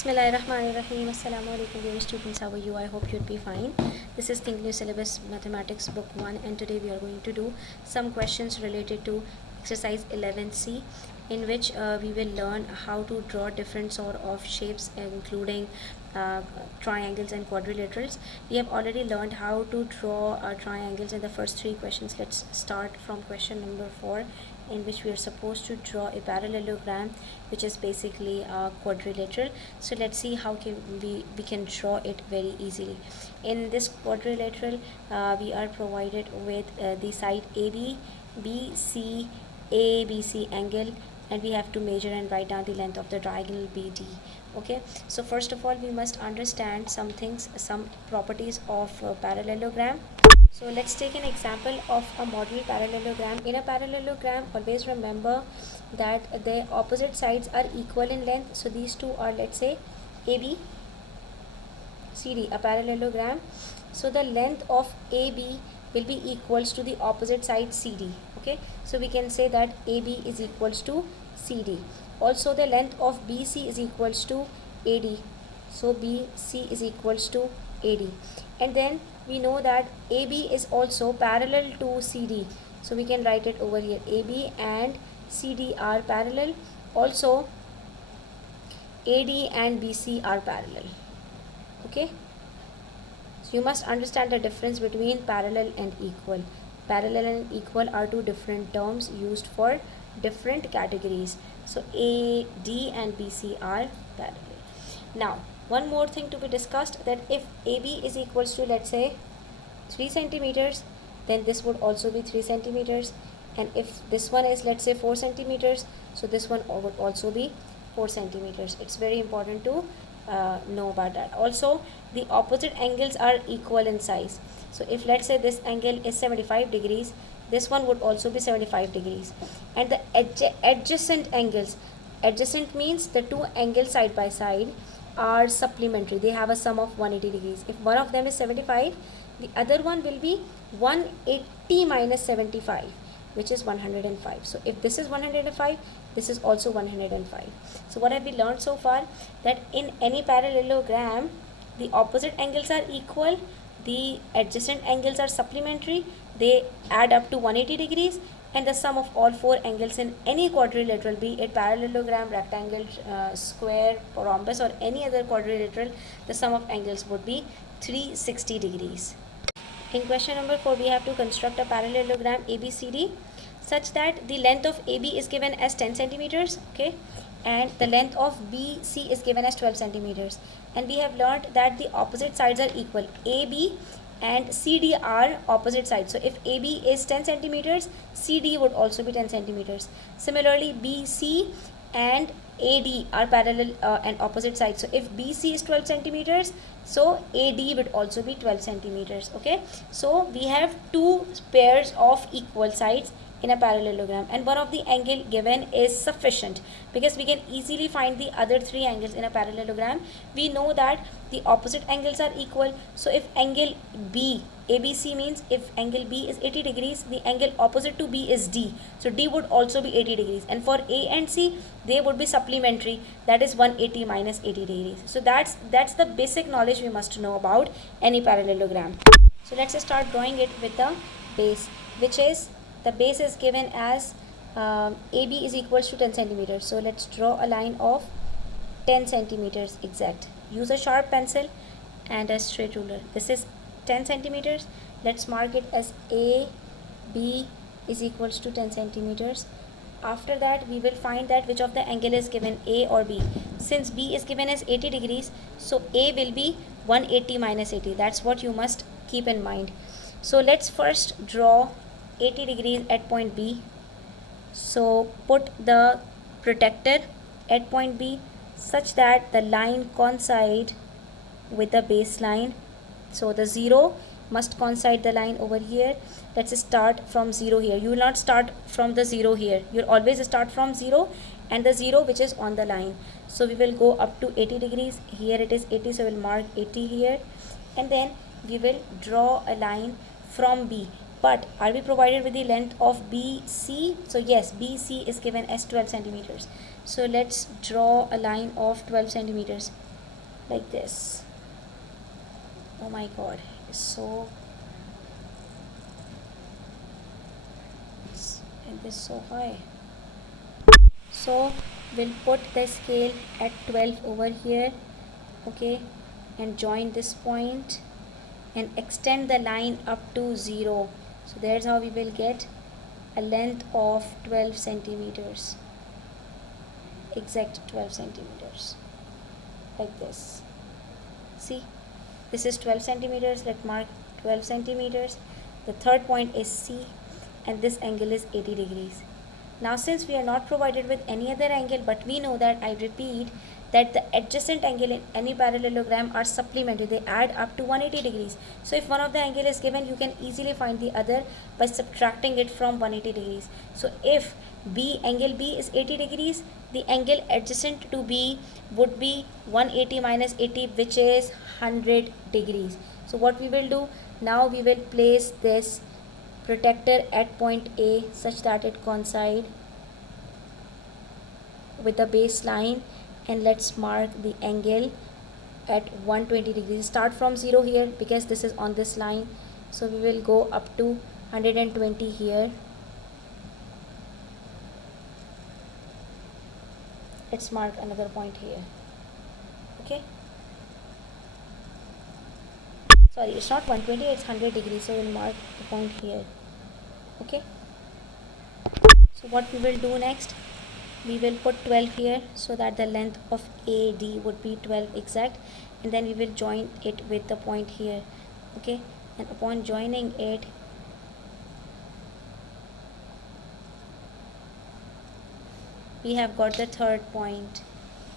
Bismillahirrahmanirrahim. Assalamu alaikum dear students, how are you? I hope you'd be fine. This is Think New Syllabus Mathematics Book 1 and today we are going to do some questions related to exercise 11C, in which we will learn how to draw different sort of shapes including triangles and quadrilaterals. We have already learned how to draw triangles in the first three questions. Let's start from question number 4, in which we are supposed to draw a parallelogram, which is basically a quadrilateral. So let's see how we can draw it very easily. In this quadrilateral, we are provided with the side AB, BC, ABC angle, and we have to measure and write down the length of the diagonal BD. Okay, so first of all we must understand some things, some properties of parallelogram. So let's take an example of a model parallelogram. In a parallelogram, always remember that the opposite sides are equal in length. So these two are, let's say, AB, CD, a parallelogram. So the length of AB will be equals to the opposite side CD. Okay, so we can say that AB is equals to CD. Also the length of BC is equals to AD. So BC is equals to AD. And then we know that AB is also parallel to CD. So we can write it over here. AB and CD are parallel. Also AD and BC are parallel. Okay. So you must understand the difference between parallel and equal. Parallel and equal are two different terms used for different categories. So AD and BC are parallel. Now one more thing to be discussed, that if AB is equals to, let's say, 3 centimeters, then this would also be 3 centimeters, and if this one is, let's say, 4 centimeters, so this one would also be 4 centimeters. It's very important to know about that. Also the opposite angles are equal in size. So if, let's say, this angle is 75 degrees, this one would also be 75 degrees. And the adjacent angles, adjacent means the two angles side by side are supplementary. They have a sum of 180 degrees. If one of them is 75, the other one will be 180 minus 75, which is 105. So if this is 105, this is also 105. So what have we learned so far? That in any parallelogram, the opposite angles are equal, the adjacent angles are supplementary, they add up to 180 degrees, and the sum of all four angles in any quadrilateral, be it parallelogram, rectangle, square, rhombus, or any other quadrilateral, the sum of angles would be 360 degrees. In question number 4, we have to construct a parallelogram ABCD such that the length of AB is given as 10 centimeters, okay, and the length of BC is given as 12 centimeters. And we have learned that the opposite sides are equal. AB and CD are opposite sides. So if AB is 10 centimeters, CD would also be 10 centimeters. Similarly, BC and AD are parallel and opposite sides. So if BC is 12 centimeters, so AD would also be 12 centimeters. Okay, so we have two pairs of equal sides in a parallelogram, and one of the angle given is sufficient because we can easily find the other three angles in a parallelogram. We know that the opposite angles are equal. So if angle B, ABC means if angle B is 80 degrees, the angle opposite to B is D. So D would also be 80 degrees, and for A and C, they would be supplementary, that is 180 minus 80 degrees. So that's the basic knowledge we must know about any parallelogram. So let's start drawing it with the base, which is, the base is given as AB is equals to 10 centimeters. So let's draw a line of 10 centimeters exact. Use a sharp pencil and a straight ruler. This is 10 centimeters. Let's mark it as AB is equals to 10 centimeters. After that, we will find that which of the angle is given, A or B. Since B is given as 80 degrees, so A will be 180 minus 80. That's what you must keep in mind. So let's first draw 80 degrees at point B. So put the protector at point B such that the line coincide with the baseline. So the 0 must coincide the line over here. Let's start from 0 here. You will not start from the 0 here. You'll always start from 0 and the 0 which is on the line. So we will go up to 80 degrees. Here it is 80, so we'll mark 80 here, and then we will draw a line from B. But are we provided with the length of BC? So yes, BC is given as 12 centimeters. So let's draw a line of 12 centimeters like this. Oh my god, it's so it is so high. So we'll put the scale at 12 over here, okay, and join this point and extend the line up to 0. So that's how we will get a length of 12 centimeters, exact 12 centimeters, like this. See, this is 12 centimeters. Let's mark 12 centimeters. The third point is C, and this angle is 80 degrees. Now since we are not provided with any other angle, but we know that, I repeat, that the adjacent angle in any parallelogram are supplementary, they add up to 180 degrees. So if one of the angle is given, you can easily find the other by subtracting it from 180 degrees. So if angle B is 80 degrees, the angle adjacent to B would be 180 minus 80, which is 100 degrees. So what we will do, now we will place this protector at point A such that it coincide with the baseline, and let's mark the angle at 120 degrees. Start from 0 here because this is on this line, so we will go up to 120 here. Let's mark another point here, okay. Sorry, it's not 120, it's 100 degrees, so we'll mark the point here, okay. So what we will do next, we will put 12 here so that the length of AD would be 12 exact, and then we will join it with the point here, okay. And upon joining it, we have got the third point.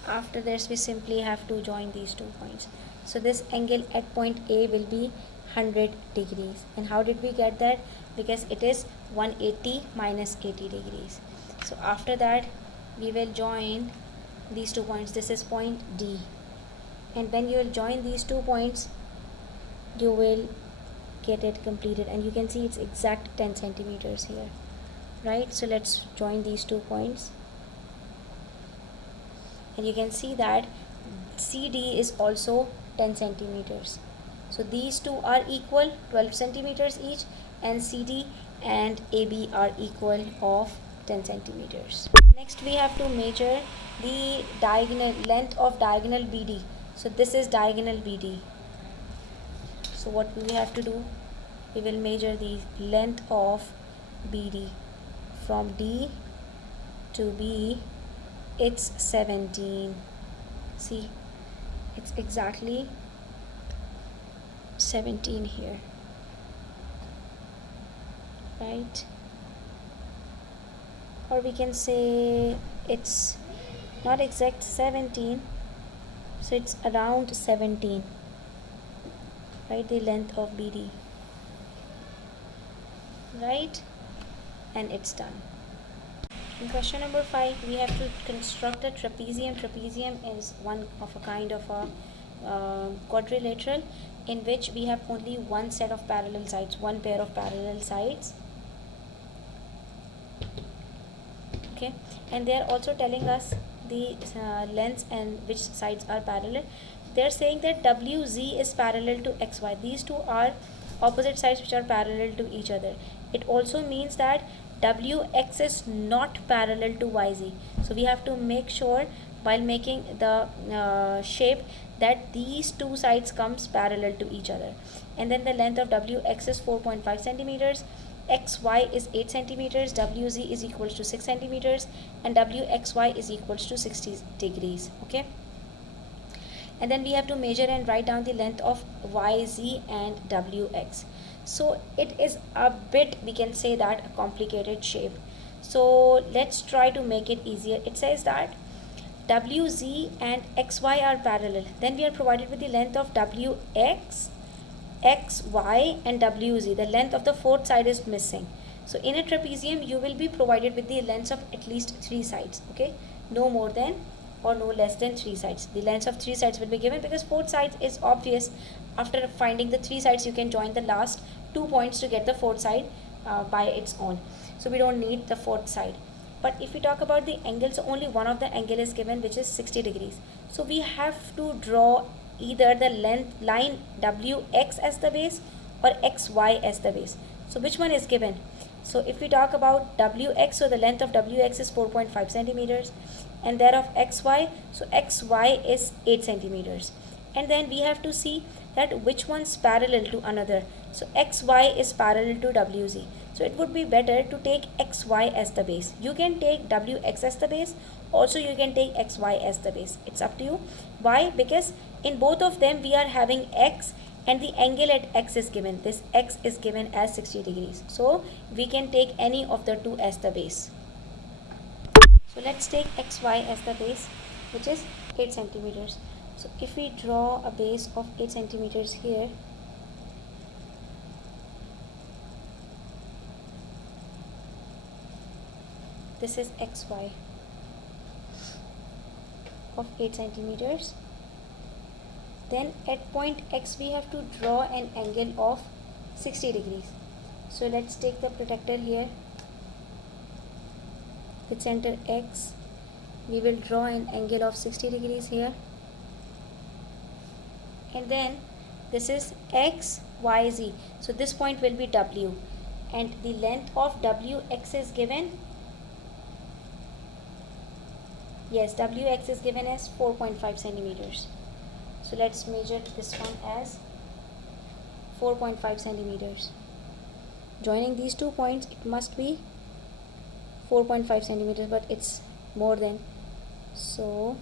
After this, we simply have to join these 2 points. So this angle at point A will be 100 degrees. And how did we get that? Because it is 180 minus 80 degrees. So after that, we will join these 2 points. This is point D. And when you will join these 2 points, you will get it completed. And you can see it's exact 10 centimeters here, right? So let's join these 2 points. And you can see that CD is also 10 centimeters. So these two are equal, 12 centimeters each, and CD and AB are equal of 10 centimeters. Next we have to measure the diagonal length of diagonal BD. So this is diagonal BD. So what we have to do, we will measure the length of BD from D to B. It's 17. See, it's exactly 17 here, right? Or we can say it's not exact 17, so it's around 17, right? The length of BD, right? And it's done. In question number 5, we have to construct a trapezium. Trapezium is one of a kind of a quadrilateral in which we have only one set of parallel sides, one pair of parallel sides, okay. And they are also telling us the lengths and which sides are parallel. They are saying that WZ is parallel to XY. These two are opposite sides which are parallel to each other. It also means that WX is not parallel to YZ. So we have to make sure while making the shape that these two sides comes parallel to each other. And then the length of WX is 4.5 centimeters, XY is 8 centimeters, WZ is equals to 6 centimeters, and WXY is equals to 60 degrees, okay. And then we have to measure and write down the length of YZ and WX. So it is a bit, we can say that, a complicated shape. So let's try to make it easier. It says that WZ and XY are parallel. Then we are provided with the length of WX, XY and WZ. The length of the fourth side is missing. So in a trapezium, you will be provided with the lengths of at least 3 sides, okay? No more than or no less than 3 sides. The lengths of 3 sides will be given because 4 sides is obvious. After finding the 3 sides, you can join the last 2 points to get the 4th side by its own. So we don't need the 4th side. But if we talk about the angles, only one of the angle is given, which is 60 degrees. So we have to draw either the length line WX as the base or XY as the base. So which one is given? So if we talk about WX, so the length of WX is 4.5 centimeters, and that of XY, so XY is 8 centimeters. And then we have to see that which one's parallel to another. So XY is parallel to WZ. So it would be better to take XY as the base. You can take WX as the base. Also you can take XY as the base. It's up to you. Why? Because in both of them we are having X and the angle at X is given. This X is given as 60 degrees. So we can take any of the two as the base. So let's take XY as the base, which is 8 centimeters. So if we draw a base of 8 centimeters here, this is XY of 8 centimeters. Then at point X we have to draw an angle of 60 degrees. So let's take the protractor here with center X. We will draw an angle of 60 degrees here. And then this is X, Y, Z. So this point will be W. And the length of WX is given. Yes, WX is given as 4.5 centimeters. So let's measure this one as 4.5 centimeters. Joining these 2 points, it must be 4.5 centimeters, but it's more than. So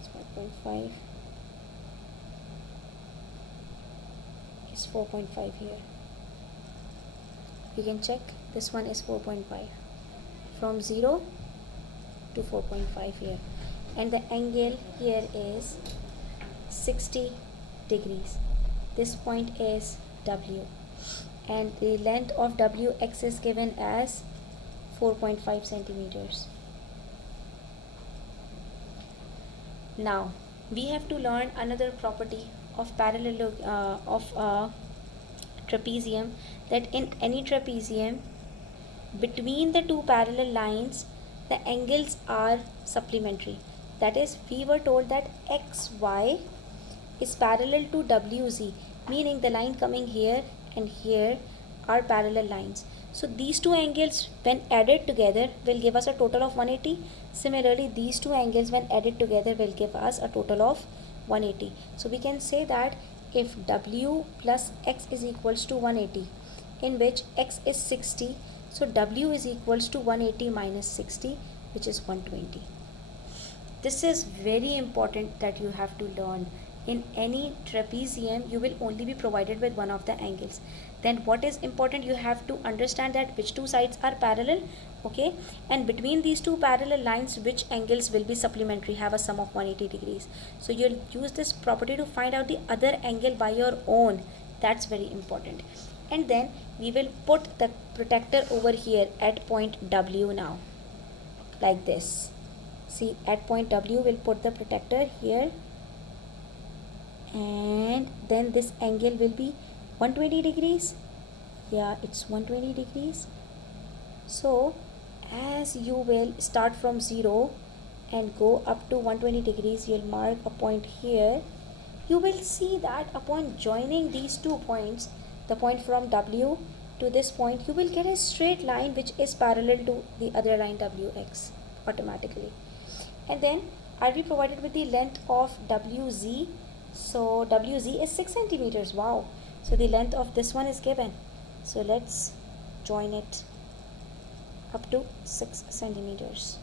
it's 5.5 is 4.5 here. You can check, this one is 4.5 from 0 to 4.5 here, and the angle here is 60 degrees. This point is W, and the length of WX is given as 4.5 centimeters. Now we have to learn another property of trapezium, that in any trapezium between the two parallel lines the angles are supplementary. That is, we were told that XY is parallel to WZ, meaning the line coming here and here are parallel lines. So these two angles when added together will give us a total of 180. Similarly, these two angles when added together will give us a total of 180. So we can say that if W plus X is equals to 180, in which X is 60, so W is equals to 180 minus 60, which is 120. This is very important that you have to learn. In any trapezium, you will only be provided with one of the angles. Then what is important, you have to understand that which two sides are parallel, okay, and between these two parallel lines which angles will be supplementary, have a sum of 180 degrees. So you'll use this property to find out the other angle by your own. That's very important. And then we will put the protractor over here at point W now, like this. See, at point W we'll put the protractor here, and then this angle will be 120 degrees. Yeah, it's 120 degrees. So as you will start from 0 and go up to 120 degrees, you'll mark a point here. You will see that upon joining these 2 points, the point from W to this point, you will get a straight line which is parallel to the other line WX automatically. And then are we provided with the length of WZ? So WZ is 6 centimeters. Wow. So the length of this one is given. So let's join it up to 6 centimeters.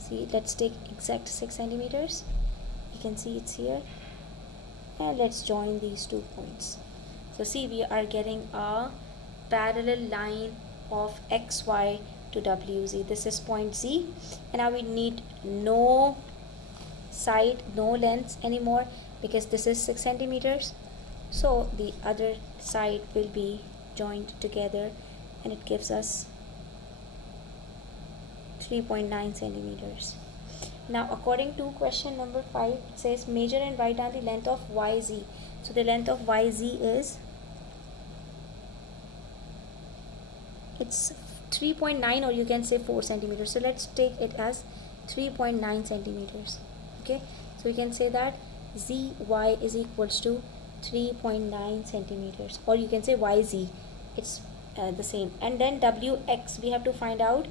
See, let's take exact 6 centimeters. You can see it's here. And let's join these 2 points. So see, we are getting a parallel line of XY to WZ. This is point Z, and now we need no side, no lengths anymore, because this is 6 centimeters. So the other side will be joined together, and it gives us 3.9 centimeters. Now according to question number 5, it says measure and write down the length of YZ. So the length of YZ is, it's 3.9 or you can say 4 centimeters. So let's take it as 3.9 centimeters. Okay, so we can say that zy is equals to 3.9 centimeters, or you can say yz, it's the same. And then wx, we have to find out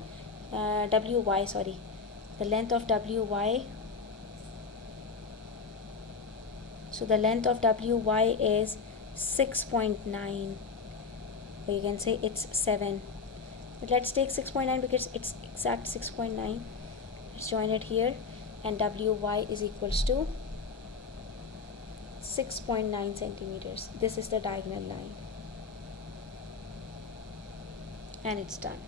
wy, sorry, the length of wy. So the length of wy is 6.9, or you can say it's 7. But let's take 6.9 because it's exact 6.9. Let's join it here, and wy is equals to 6.9 centimeters. This is the diagonal line, and it's done.